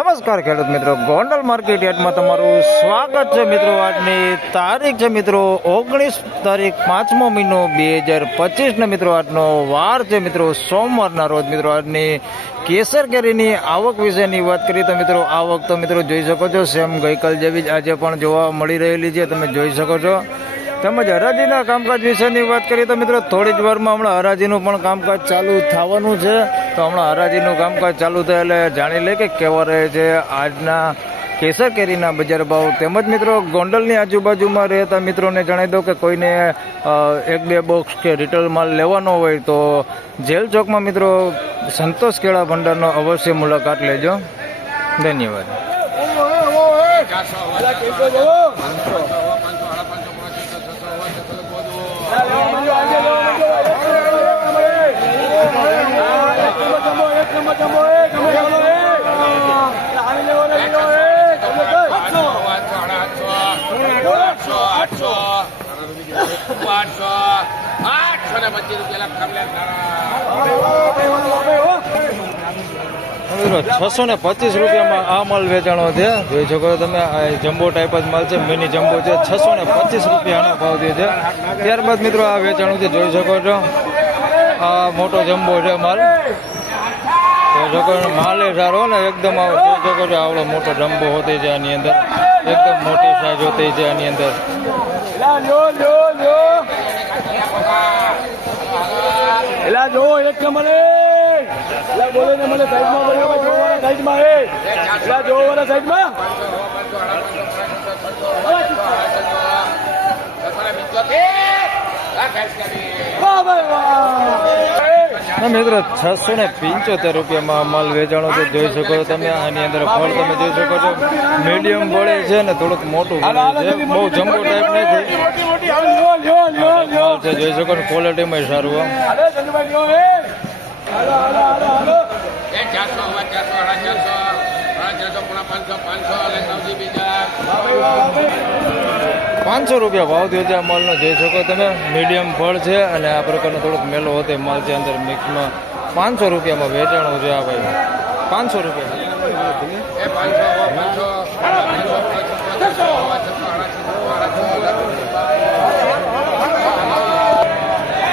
નમસ્કાર ખેડૂત મિત્રો. ગોંડલ માર્કેટ યાર્ડમાં તમારું સ્વાગત છે મિત્રો. આજની તારીખ છે મિત્રો ઓગણીસ તારીખ પાંચમો મહિનો બે હજાર પચીસને મિત્રો આજનો વાર છે મિત્રો. સોમવારના રોજ મિત્રો આજની કેસર કેરીની આવક વિશેની વાત કરીએ તો મિત્રો આવક તો મિત્રો જોઈ શકો છો. સેમ ગઈકાલ જેવી જ આજે પણ જોવા મળી રહેલી છે. તમે જોઈ શકો છો. તેમજ હરાજીના કામકાજ વિશેની વાત કરીએ તો મિત્રો થોડી જ વારમાં હમણાં હરાજીનું પણ કામકાજ ચાલુ થવાનું છે. તો હમણાં હરાજીનું કામકાજ ચાલુ થાય એટલે જાણી લે કે કેવા રહે છે આજના કેસર કેરીના બજાર ભાવ. તેમજ મિત્રો, ગોંડલની આજુબાજુમાં રહેતા મિત્રોને જણાવી દઉં કે કોઈને એક બે બોક્સ કે રિટેલ માલ લેવાનો હોય તો જેલ ચોકમાં મિત્રો સંતોષ કેળા ભંડારનો અવશ્ય મુલાકાત લેજો. ધન્યવાદ આઠસો આઠસો ને પચીસ રૂપિયા મિત્રો છસો ને પચીસ રૂપિયામાં આ માલ વેચાણો છે. જોઈ શકો તમે આ જમ્બો ટાઈપ જ માલ છે મિની જમ્બો છે. છસો ને પચીસ રૂપિયાનો ભાવ દે છે. ત્યારબાદ મિત્રો આ વેચાણું છે જોઈ શકો છો. આ મોટો જમ્બો છે માલ. જોઈ શકો માલ એ સારો ને એકદમ જોઈ શકો છો આવડો મોટો જમ્બો હોતી છે આની અંદર. એકદમ મોટી સાઈઝ હોતી છે આની અંદર. એલા જો એક નંબરે એલા બોલો ને મને સાઈડમાં બોલો ભાઈ જો વાળા સાઈડમાં એ. એલા જો વાળા સાઈડમાં. વાહ ભાઈ વાહ. મિત્રો, છસો ને પંચોતેર રૂપિયામાં માલ વેચાણો છે જોઈ શકો છો તમે. આની અંદર ફળ તમે જોઈ શકો છો. મીડિયમ પડે છે ને થોડુંક મોટું છે. બહુ જમ્બો ટાઈપ નથી. છે, જોઈ શકો છો ક્વોલિટીમાં સારું આમ પાંચસો પાંચસો પાંચસો રૂપિયા ભાવ થયો છે માલનો. જોઈ શકો તમે મીડિયમ ફળ છે અને આ પ્રકારનો થોડોક મેલો હોતે માલ છે અંદર મિક્સમાં પાંચસો રૂપિયામાં વેચાણો છે આ ભાઈ. પાંચસો રૂપિયા.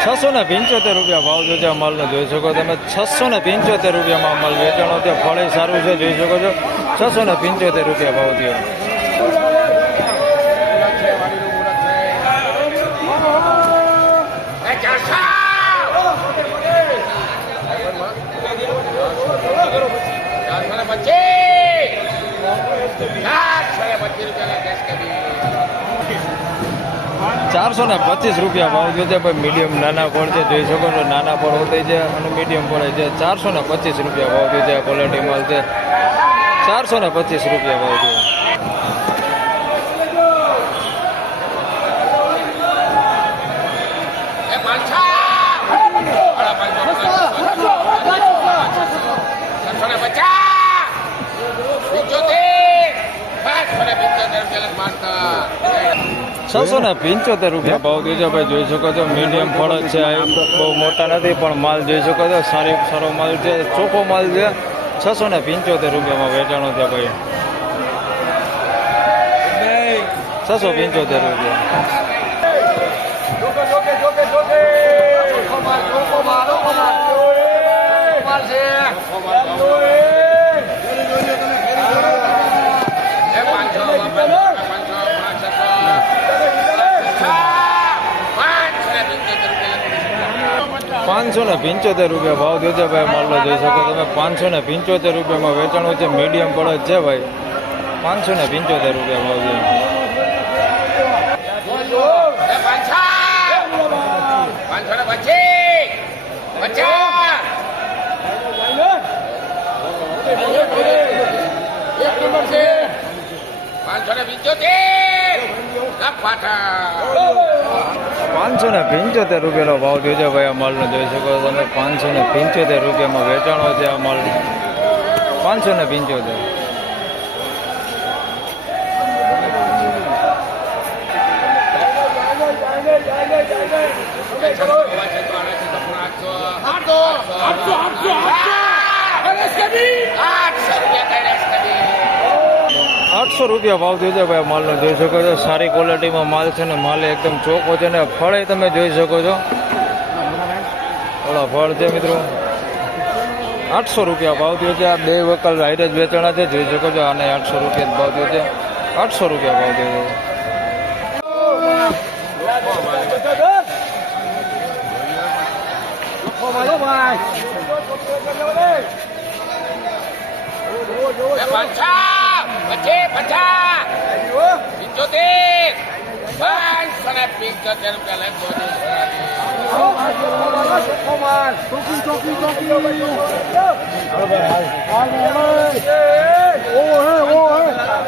છસો ને પંચોતેર રૂપિયા ભાવ જો છે આ માલનો. જોઈ શકો તમે, છસો ને પંચોતેર રૂપિયામાં માલ વેચાણો છે. ફળે સારું છે, જોઈ શકો છો. છસો ને પંચોતેર રૂપિયા ભાવ થયો. ચારસો ને પચીસ રૂપિયા ભાવ થયો છે ભાઈ. મીડિયમ નાના ફળ છે. જોઈ શકો છો, નાના ફળ હોતે છે અને મીડિયમ ફળ છે. ચારસો ને પચીસ રૂપિયા ભાવ થયો છે. ક્વોલિટી માલ છે. ચારસો ને પચીસ રૂપિયા ભાવ થયો એ પાંચસો સાડા પાંચસો છસો ને પંચોતેર રૂપિયા ભાવ થયો ભાઈ, જોઈ શકો છો મીડિયમ ફળ છે બહુ મોટા નથી, પણ માલ જોઈ શકો છો, સારી સારો માલ છે, ચોખ્ખો માલ છે. છસો ને પંચોતેર રૂપિયામાં વેચાણો છે ભાઈ. છસો પંચોતેર રૂપિયા જોકે જોકે જોકે જોકે એ પાંચસો ને પંચોતેર રૂપિયા ભાવ થયો ભાઈ માલનો જોઈ શકો તમે. પાંચસો ને પંચોતેર રૂપિયામાં વેચાણું છે મીડિયમ પડે છે ભાઈ. પાંચસો ને પંચોતેર રૂપિયા ભાવ છે એ પાંચસો પાંચસો ને પચીસ પચાસ એક નંબર છે પાંચસો ને પંચોતેર રૂપિયાનો ભાવ થયો છે ભાઈ આ માલનો જોઈ શકો તમે પાંચસો ને પંચોતેર રૂપિયામાં વેચાણો છે આ માલ. પાંચસો ને પંચોતેર. આઠસો છસો રૂપિયા ભાવ થયો છે. ભાઈ માલનો જોઈ શકો છો. સારી ક્વોલિટીમાં માલ છે ને માલ એકદમ ચોખ્ખો છે ને ફળે તમે જોઈ શકો છો. ઓલા ફળ છે મિત્રો. આઠસો રૂપિયા ભાવ થયો છે. આ બે વકલ હાઈરેજ વેચાણા છે. જોઈ શકો છો. આને આઠસો રૂપિયા જ ભાવ થયો છે. આઠસો રૂપિયા ભાવ થયો છે. એ પંચા પચે પંચા પિંચોતેર પાંચસો ને પિંચોતેર રૂપિયા લખો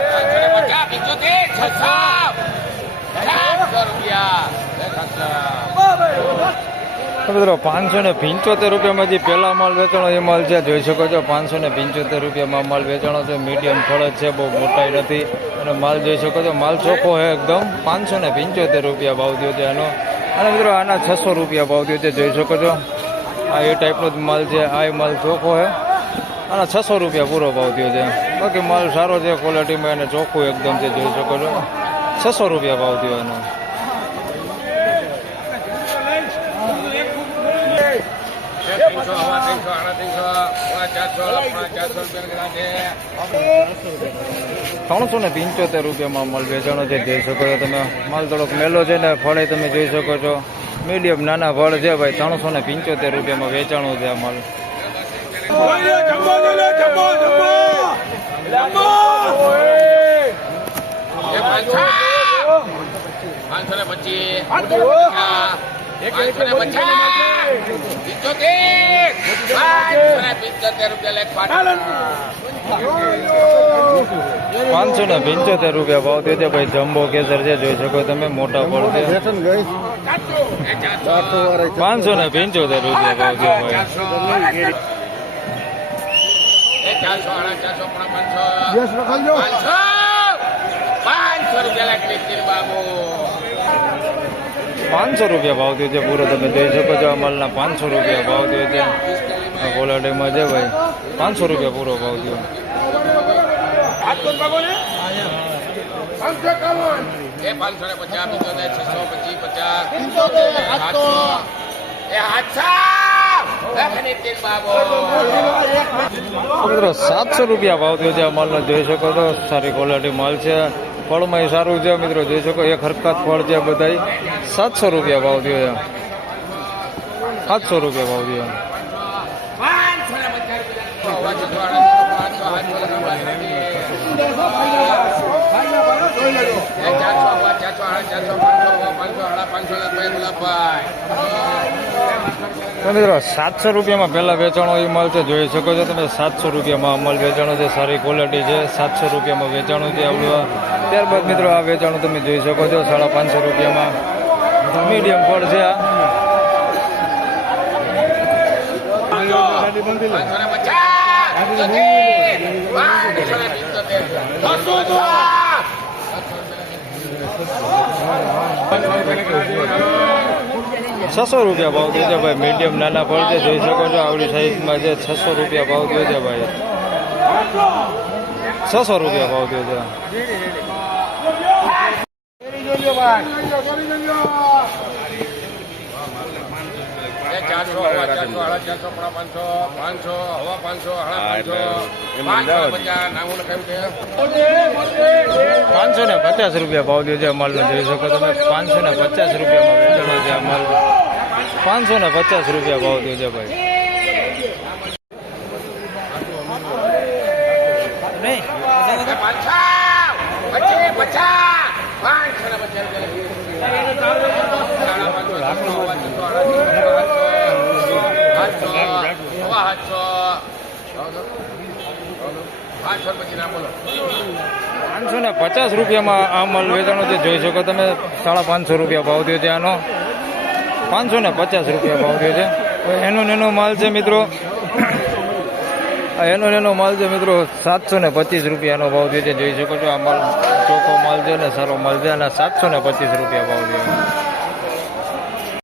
પાંચસો ને પચાસ પિંચોતેર છસો. સાતસો રૂપિયા. બે સાતસો તો મિત્રો, પાંચસો ને પંચોતેર રૂપિયામાં જે પહેલા માલ વેચાણો, એ માલ છે જોઈ શકો છો, પાંચસો ને પંચોતેર રૂપિયામાં માલ વેચાણો છે. મીડિયમ ફળ છે, બહુ મોટાઈ નથી. અને માલ જોઈ શકો છો, માલ ચોખ્ખો છે એકદમ. પાંચસો ને પંચોતેર રૂપિયા ભાવ થયો છે એનો અને મિત્રો, આના છસો રૂપિયા ભાવ થયો છે, જોઈ શકો છો. આ એ ટાઈપનો જ માલ છે, આ એ માલ ચોખ્ખો છે. આના છસો રૂપિયા પૂરો ભાવ થયો છે. બાકી માલ સારો છે ક્વોલિટીમાં અને ચોખ્ખું એકદમ છે, જોઈ શકો છો. છસો રૂપિયા ભાવ થયો એનો ત્રણસો ને પંચોતેર રૂપિયામાં માલ વેચાણો છે, જોઈ શકો છો તમે. માલ થોડોક મેલો છે ને ફળે તમે જોઈ શકો છો. મીડિયમ નાના ફળ છે ભાઈ ત્રણસો ને પંચોતેર રૂપિયામાં વેચાણું છે આ માલ. પચીસ. પાંચસો ને પિંચોતેર પાંચસો ને પિંચોતેર રૂપિયા ભાવ તે ભાઈ જમ્બો કેસર છે જોઈ શકો તમે મોટા પડશે પાંચસો ને પંચોતેર રૂપિયા ભાવ છે ભાઈ. પાંચસો. રૂપિયા લાગે બાબુ. પાંચસો રૂપિયા ભાવ થયો છે પૂરો તમે જોઈ શકો છો અમલના પાંચસો રૂપિયા ભાવ થયો છે. આ ક્વોલિટીમાં છે ભાઈ પાંચસો રૂપિયા પૂરો ભાવ થયો. એ પાંચસો ને પચાસ છસો પચીસ પચાસ. સાતસો મિત્રો રૂપિયા ભાવ થયો છે આ માલનો જોઈ શકો છો સારી ક્વોલિટી માલ છે. ફળમાં એ સારું છે મિત્રો. જોઈ શકો, એક હરકત ફળ છે બધા સાતસો રૂપિયા ભાવ થયો એમ. સાતસો રૂપિયા ભાવ થયો તો મિત્રો, સાતસો રૂપિયામાં પહેલાં વેચાણો એ મળશે જોઈ શકો છો તમે, સાતસો રૂપિયામાં અમલ વેચાણો છે. સારી ક્વોલિટી છે. સાતસો રૂપિયામાં વેચાણું છે. આવડું ત્યારબાદ મિત્રો આ વેચાણું તમે જોઈ શકો છો, સાડા પાંચસો રૂપિયામાં. મીડિયમ ફળ છે આ. છસો રૂપિયા ભાવ છે ભાઈ, મીડિયમ નાના ફળ છે, જોઈ શકો છો, આવડી સાઈઝમાં છે, છસો રૂપિયા ભાવ છે ભાઈ. છસો રૂપિયા ભાવ થયો છે. ચારસો હવા ચારસો સાડા ચારસો પોણા પાંચસો પાંચસો હવા પાંચસો સાડા પાંચસો ને પચાસ રૂપિયા ભાવ દે છે માલનો જોઈ શકો તમે પાંચસો ને પચાસ રૂપિયામાં વેચાણો છે આ માલ પાંચસો ને પચાસ રૂપિયા ભાવ દે છે ભાઈ. પચીસ પચાસ ને પચાસ રૂપિયામાં આ માલ વેચાણો છે, જોઈ શકો તમે, સાડા પાંચસો રૂપિયા ભાવ થયો છે આનો. પાંચસો ને પચાસ રૂપિયા ભાવ થયો છે. એનો નેનો માલ છે મિત્રો. એનો નેનો માલ છે મિત્રો સાતસો ને પચીસ રૂપિયાનો ભાવ થયો છે, જોઈ શકો છો આ માલ. ચોખ્ખો માલ છે ને સારો માલ છે અને સાતસો ને પચીસ રૂપિયા ભાવ થયો